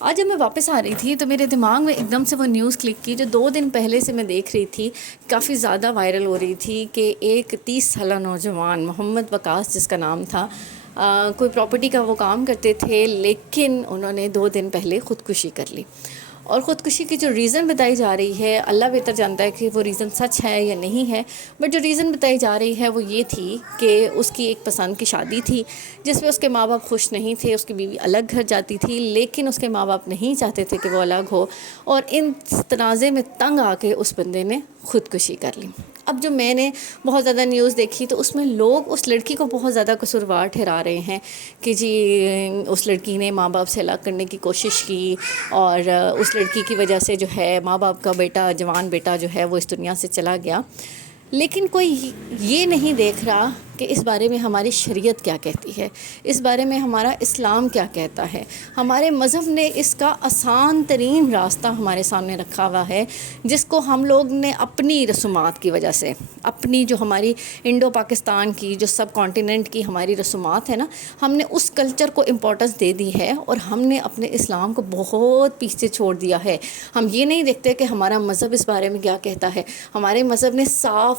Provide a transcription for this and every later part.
آج جب میں واپس آ رہی تھی تو میرے دماغ میں ایک دم سے وہ نیوز کلک کی جو 2 دن پہلے سے میں دیکھ رہی تھی، کافی زیادہ وائرل ہو رہی تھی کہ ایک 30 سالہ نوجوان محمد وقاص جس کا نام تھا، کوئی پراپرٹی کا وہ کام کرتے تھے، لیکن انہوں نے 2 دن پہلے خودکشی کر لی۔ اور خودکشی کی جو ریزن بتائی جا رہی ہے، اللہ بہتر جانتا ہے کہ وہ ریزن سچ ہے یا نہیں ہے، بٹ جو ریزن بتائی جا رہی ہے وہ یہ تھی کہ اس کی ایک پسند کی شادی تھی جس میں اس کے ماں باپ خوش نہیں تھے، اس کی بیوی الگ گھر جاتی تھی، لیکن اس کے ماں باپ نہیں چاہتے تھے کہ وہ الگ ہو، اور ان تنازع میں تنگ آ کے اس بندے نے خودکشی کر لی۔ اب جو میں نے بہت زیادہ نیوز دیکھی تو اس میں لوگ اس لڑکی کو بہت زیادہ قصوروار ٹھہرا رہے ہیں کہ جی اس لڑکی نے ماں باپ سے الگ کرنے کی کوشش کی، اور اس لڑکی کی وجہ سے جو ہے ماں باپ کا بیٹا، جوان بیٹا جو ہے وہ اس دنیا سے چلا گیا۔ لیکن کوئی یہ نہیں دیکھ رہا کہ اس بارے میں ہماری شریعت کیا کہتی ہے، اس بارے میں ہمارا اسلام کیا کہتا ہے۔ ہمارے مذہب نے اس کا آسان ترین راستہ ہمارے سامنے رکھا ہوا ہے، جس کو ہم لوگ نے اپنی رسومات کی وجہ سے، اپنی جو ہماری انڈو پاکستان کی جو سب کانٹیننٹ کی ہماری رسومات ہے نا، ہم نے اس کلچر کو امپورٹنس دے دی ہے، اور ہم نے اپنے اسلام کو بہت پیچھے چھوڑ دیا ہے۔ ہم یہ نہیں دیکھتے کہ ہمارا مذہب اس بارے میں کیا کہتا ہے۔ ہمارے مذہب نے صاف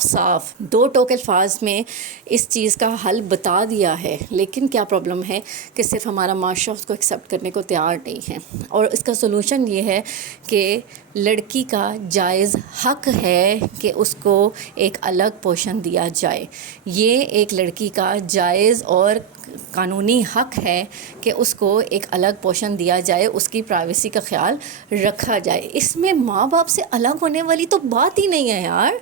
2 ٹوک الفاظ میں اس چیز کا حل بتا دیا ہے، لیکن کیا پرابلم ہے کہ صرف ہمارا معاشرہ اس کو ایکسیپٹ کرنے کو تیار نہیں ہے۔ اور اس کا سلوشن یہ ہے کہ لڑکی کا جائز حق ہے کہ اس کو ایک الگ پوشن دیا جائے۔ یہ ایک لڑکی کا جائز اور قانونی حق ہے کہ اس کو ایک الگ پوشن دیا جائے، اس کی پرائیویسی کا خیال رکھا جائے۔ اس میں ماں باپ سے الگ ہونے والی تو بات ہی نہیں ہے یار۔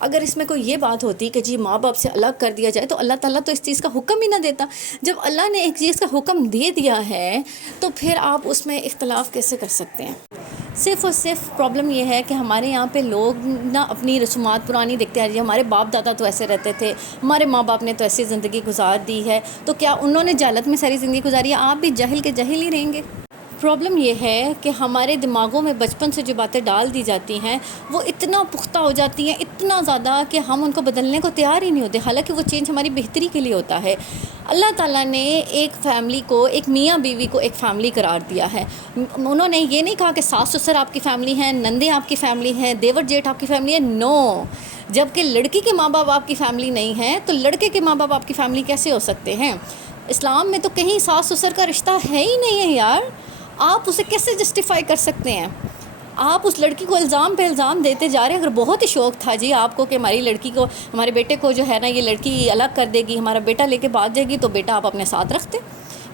اگر اس میں کوئی یہ بات ہوتی کہ جی ماں باپ سے الگ کر دیا جائے تو اللہ تعالیٰ تو اس چیز کا حکم ہی نہ دیتا۔ جب اللہ نے ایک چیز کا حکم دے دیا ہے تو پھر آپ اس میں اختلاف کیسے کر سکتے ہیں؟ صرف اور صرف پرابلم یہ ہے کہ ہمارے یہاں پہ لوگ نہ اپنی رسومات پرانی دیکھتے ہیں، ہمارے باپ دادا تو ایسے رہتے تھے، ہمارے ماں باپ نے تو ایسی زندگی گزار دی ہے، تو کیا انہوں نے جہالت میں ساری زندگی گزاری ہے؟ آپ بھی جاہل کے جاہل ہی رہیں گے۔ پرابلم یہ ہے کہ ہمارے دماغوں میں بچپن سے جو باتیں ڈال دی جاتی ہیں وہ اتنا پختہ ہو جاتی ہیں، اتنا زیادہ کہ ہم ان کو بدلنے کو تیار ہی نہیں ہوتے، حالانکہ وہ چینج ہماری بہتری کے لیے ہوتا ہے۔ اللہ تعالیٰ نے ایک فیملی کو، ایک میاں بیوی کو ایک فیملی قرار دیا ہے۔ انہوں نے یہ نہیں کہا کہ ساس سسر آپ کی فیملی ہیں، نندے آپ کی فیملی ہیں، دیور جیٹھ آپ کی فیملی ہے، نو۔ جب کہ لڑکی کے ماں باپ آپ کی فیملی نہیں ہیں تو لڑکے کے ماں باپ آپ کی فیملی کیسے ہو سکتے ہیں؟ اسلام میں تو کہیں ساس سسر کا رشتہ ہے ہی نہیں ہے یار۔ آپ اسے کیسے جسٹیفائی کر سکتے ہیں؟ آپ اس لڑکی کو الزام پہ الزام دیتے جا رہے ہیں۔ اگر بہت ہی شوق تھا جی آپ کو کہ ہماری لڑکی کو، ہمارے بیٹے کو جو ہے نا یہ لڑکی الگ کر دے گی، ہمارا بیٹا لے کے بھاگ جائے گی، تو بیٹا آپ اپنے ساتھ رکھتے۔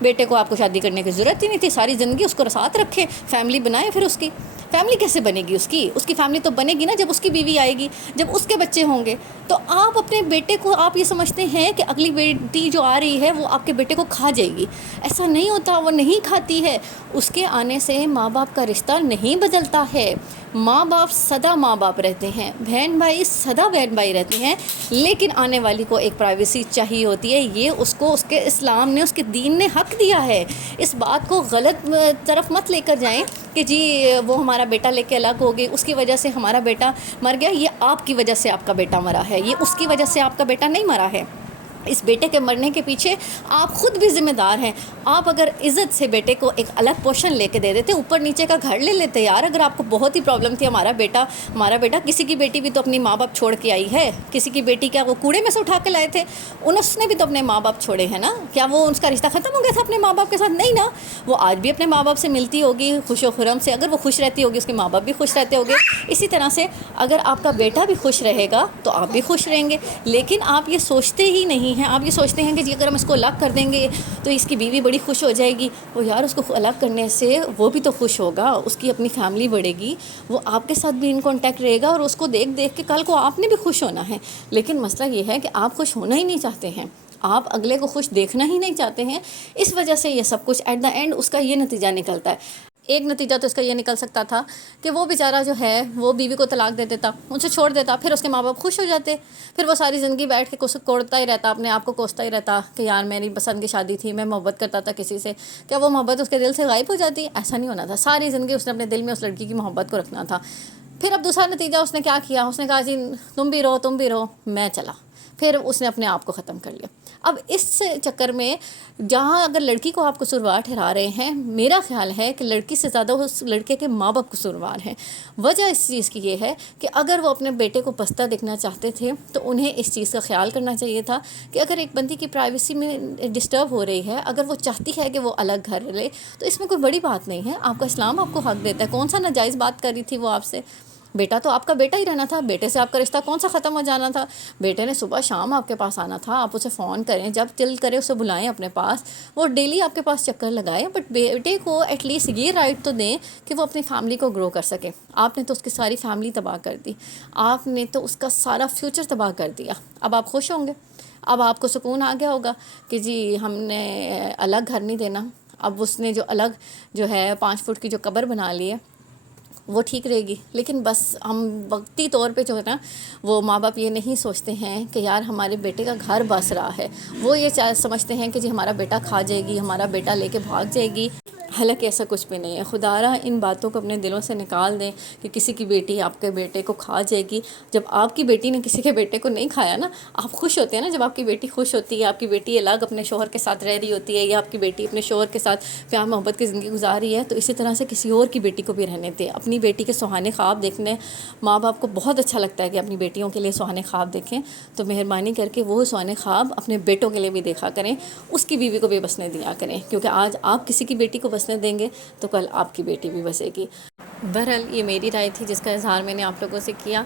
بیٹے کو آپ کو شادی کرنے کی ضرورت ہی نہیں تھی، ساری زندگی اس کو ساتھ رکھے، فیملی بنائے۔ پھر اس کی فیملی کیسے بنے گی؟ اس کی فیملی تو بنے گی نا جب اس کی بیوی آئے گی، جب اس کے بچے ہوں گے۔ تو آپ اپنے بیٹے کو، آپ یہ سمجھتے ہیں کہ اگلی بیٹی جو آ رہی ہے وہ آپ کے بیٹے کو کھا جائے گی۔ ایسا نہیں ہوتا، وہ نہیں کھاتی ہے۔ اس کے آنے سے ماں باپ کا رشتہ نہیں بدلتا ہے۔ ماں باپ سدا ماں باپ رہتے ہیں، بہن بھائی سدا بہن بھائی رہتے ہیں، لیکن آنے والی کو ایک پرائیویسی چاہیے ہوتی ہے۔ یہ اس کو اس کے اسلام نے، اس کے دین نے حق دیا ہے۔ اس بات کو غلط طرف مت لے کر جائیں کہ جی وہ ہمارا بیٹا لے کے الگ ہو گئی، اس کی وجہ سے ہمارا بیٹا مر گیا۔ یہ آپ کی وجہ سے آپ کا بیٹا مرا ہے، یہ اس کی وجہ سے آپ کا بیٹا نہیں مرا ہے۔ اس بیٹے کے مرنے کے پیچھے آپ خود بھی ذمہ دار ہیں۔ آپ اگر عزت سے بیٹے کو ایک الگ پوشن لے کے دے دیتے، اوپر نیچے کا گھر لے لیتے یار۔ اگر آپ کو بہت ہی پرابلم تھی ہمارا بیٹا، کسی کی بیٹی بھی تو اپنی ماں باپ چھوڑ کے آئی ہے، کسی کی بیٹی کیا وہ کوڑے میں سے اٹھا کے لائے تھے؟ اس نے بھی تو اپنے ماں باپ چھوڑے ہیں نا۔ کیا وہ اس کا رشتہ ختم ہو گیا تھا اپنے ماں باپ کے ساتھ؟ نہیں نا، وہ آج بھی اپنے ماں باپ سے ملتی ہوگی خوش و خرم سے۔ اگر وہ خوش رہتی ہوگی، اس کے ماں باپ بھی خوش رہتے ہوگے۔ اسی طرح سے اگر آپ کا بیٹا بھی خوش رہے گا تو آپ بھی خوش رہیں گے۔ لیکن آپ یہ سوچتے ہی نہیں ہیں، آپ یہ سوچتے ہیں کہ جی اگر ہم اس کو الگ کر دیں گے تو اس کی بیوی بڑی خوش ہو جائے گی۔ وہ یار اس کو الگ کرنے سے وہ بھی تو خوش ہوگا، اس کی اپنی فیملی بڑھے گی، وہ آپ کے ساتھ بھی ان کانٹیکٹ رہے گا، اور اس کو دیکھ دیکھ کے کل کو آپ نے بھی خوش ہونا ہے۔ لیکن مسئلہ یہ ہے کہ آپ خوش ہونا ہی نہیں چاہتے ہیں، آپ اگلے کو خوش دیکھنا ہی نہیں چاہتے ہیں۔ اس وجہ سے یہ سب کچھ ایٹ دا اینڈ اس کا یہ نتیجہ نکلتا ہے۔ ایک نتیجہ تو اس کا یہ نکل سکتا تھا کہ وہ بیچارہ جو ہے وہ بیوی کو طلاق دے دیتا، ان سے چھوڑ دیتا، پھر اس کے ماں باپ خوش ہو جاتے، پھر وہ ساری زندگی بیٹھ کے کوڑتا ہی رہتا، اپنے آپ کو کوستا ہی رہتا کہ یار میری پسند کی شادی تھی، میں محبت کرتا تھا کسی سے۔ کیا وہ محبت اس کے دل سے غائب ہو جاتی؟ ایسا نہیں ہونا تھا، ساری زندگی اس نے اپنے دل میں اس لڑکی کی محبت کو رکھنا تھا۔ پھر اب دوسرا نتیجہ اس نے کیا کیا، اس نے کہا جی تم بھی رہو میں چلا، پھر اس نے اپنے آپ کو ختم کر لیا۔ اب اس چکر میں جہاں اگر لڑکی کو آپ قصوروار ٹھہرا رہے ہیں، میرا خیال ہے کہ لڑکی سے زیادہ اس لڑکے کے ماں باپ قصوروار ہیں۔ وجہ اس چیز کی یہ ہے کہ اگر وہ اپنے بیٹے کو پستہ دیکھنا چاہتے تھے تو انہیں اس چیز کا خیال کرنا چاہیے تھا کہ اگر ایک بندی کی پرائیویسی میں ڈسٹرب ہو رہی ہے، اگر وہ چاہتی ہے کہ وہ الگ گھر لے تو اس میں کوئی بڑی بات نہیں ہے۔ آپ کا اسلام آپ کو حق دیتا ہے۔ کون سا ناجائز بات کر رہی تھی وہ آپ سے؟ بیٹا تو آپ کا بیٹا ہی رہنا تھا، بیٹے سے آپ کا رشتہ کون سا ختم ہو جانا تھا؟ بیٹے نے صبح شام آپ کے پاس آنا تھا، آپ اسے فون کریں، جب دل کرے اسے بلائیں اپنے پاس، وہ ڈیلی آپ کے پاس چکر لگائے، بٹ بیٹے کو ایٹ لیسٹ یہ رائٹ تو دیں کہ وہ اپنی فیملی کو گرو کر سکے۔ آپ نے تو اس کی ساری فیملی تباہ کر دی، آپ نے تو اس کا سارا فیوچر تباہ کر دیا۔ اب آپ خوش ہوں گے؟ اب آپ کو سکون آ گیا ہوگا کہ جی ہم نے الگ گھر نہیں دینا۔ اب اس نے جو الگ جو ہے 5 فٹ کی جو قبر بنا لی ہے وہ ٹھیک رہے گی، لیکن بس ہم وقتی طور پہ جو ہے نا وہ ماں باپ یہ نہیں سوچتے ہیں کہ یار ہمارے بیٹے کا گھر بس رہا ہے، وہ یہ سمجھتے ہیں کہ جی ہمارا بیٹا کھا جائے گی، ہمارا بیٹا لے کے بھاگ جائے گی۔ حالانکہ ایسا کچھ بھی نہیں ہے۔ خدا را ان باتوں کو اپنے دلوں سے نکال دیں کہ کسی کی بیٹی آپ کے بیٹے کو کھا جائے گی۔ جب آپ کی بیٹی نے کسی کے بیٹے کو نہیں کھایا نا، آپ خوش ہوتے ہیں نا، جب آپ کی بیٹی خوش ہوتی ہے، آپ کی بیٹی الگ اپنے شوہر کے ساتھ رہ رہی ہوتی ہے، یا آپ کی بیٹی اپنے شوہر کے ساتھ پیار محبت کی زندگی گزار رہی ہے، تو اسی طرح سے کسی اور کی بیٹی کو بھی رہنے دیں۔ اپنی بیٹی کے سہانے خواب دیکھنے ماں باپ کو بہت اچھا لگتا ہے کہ اپنی بیٹیوں کے لیے سہانے خواب دیکھیں، تو مہربانی کر کے وہ سہانے خواب اپنے بیٹوں کے لیے بھی دیکھا کریں، اس کی بیوی کو بھی بسنے دیا کریں، کیونکہ آج آپ کسی کی بیٹی کو بسنے دیں گے تو کل آپ کی بیٹی بھی بسے گی۔ بہرحال یہ میری رائے تھی جس کا اظہار میں نے آپ لوگوں سے کیا۔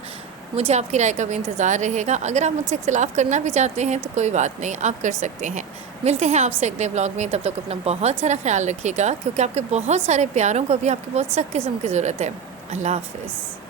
مجھے آپ کی رائے کا بھی انتظار رہے گا۔ اگر آپ مجھ سے اختلاف کرنا بھی چاہتے ہیں تو کوئی بات نہیں، آپ کر سکتے ہیں۔ ملتے ہیں آپ سے اگلے بلاگ میں، تب تک اپنا بہت سارا خیال رکھیے گا، کیونکہ آپ کے بہت سارے پیاروں کو بھی آپ کی بہت سخت قسم کی ضرورت ہے۔ اللہ حافظ۔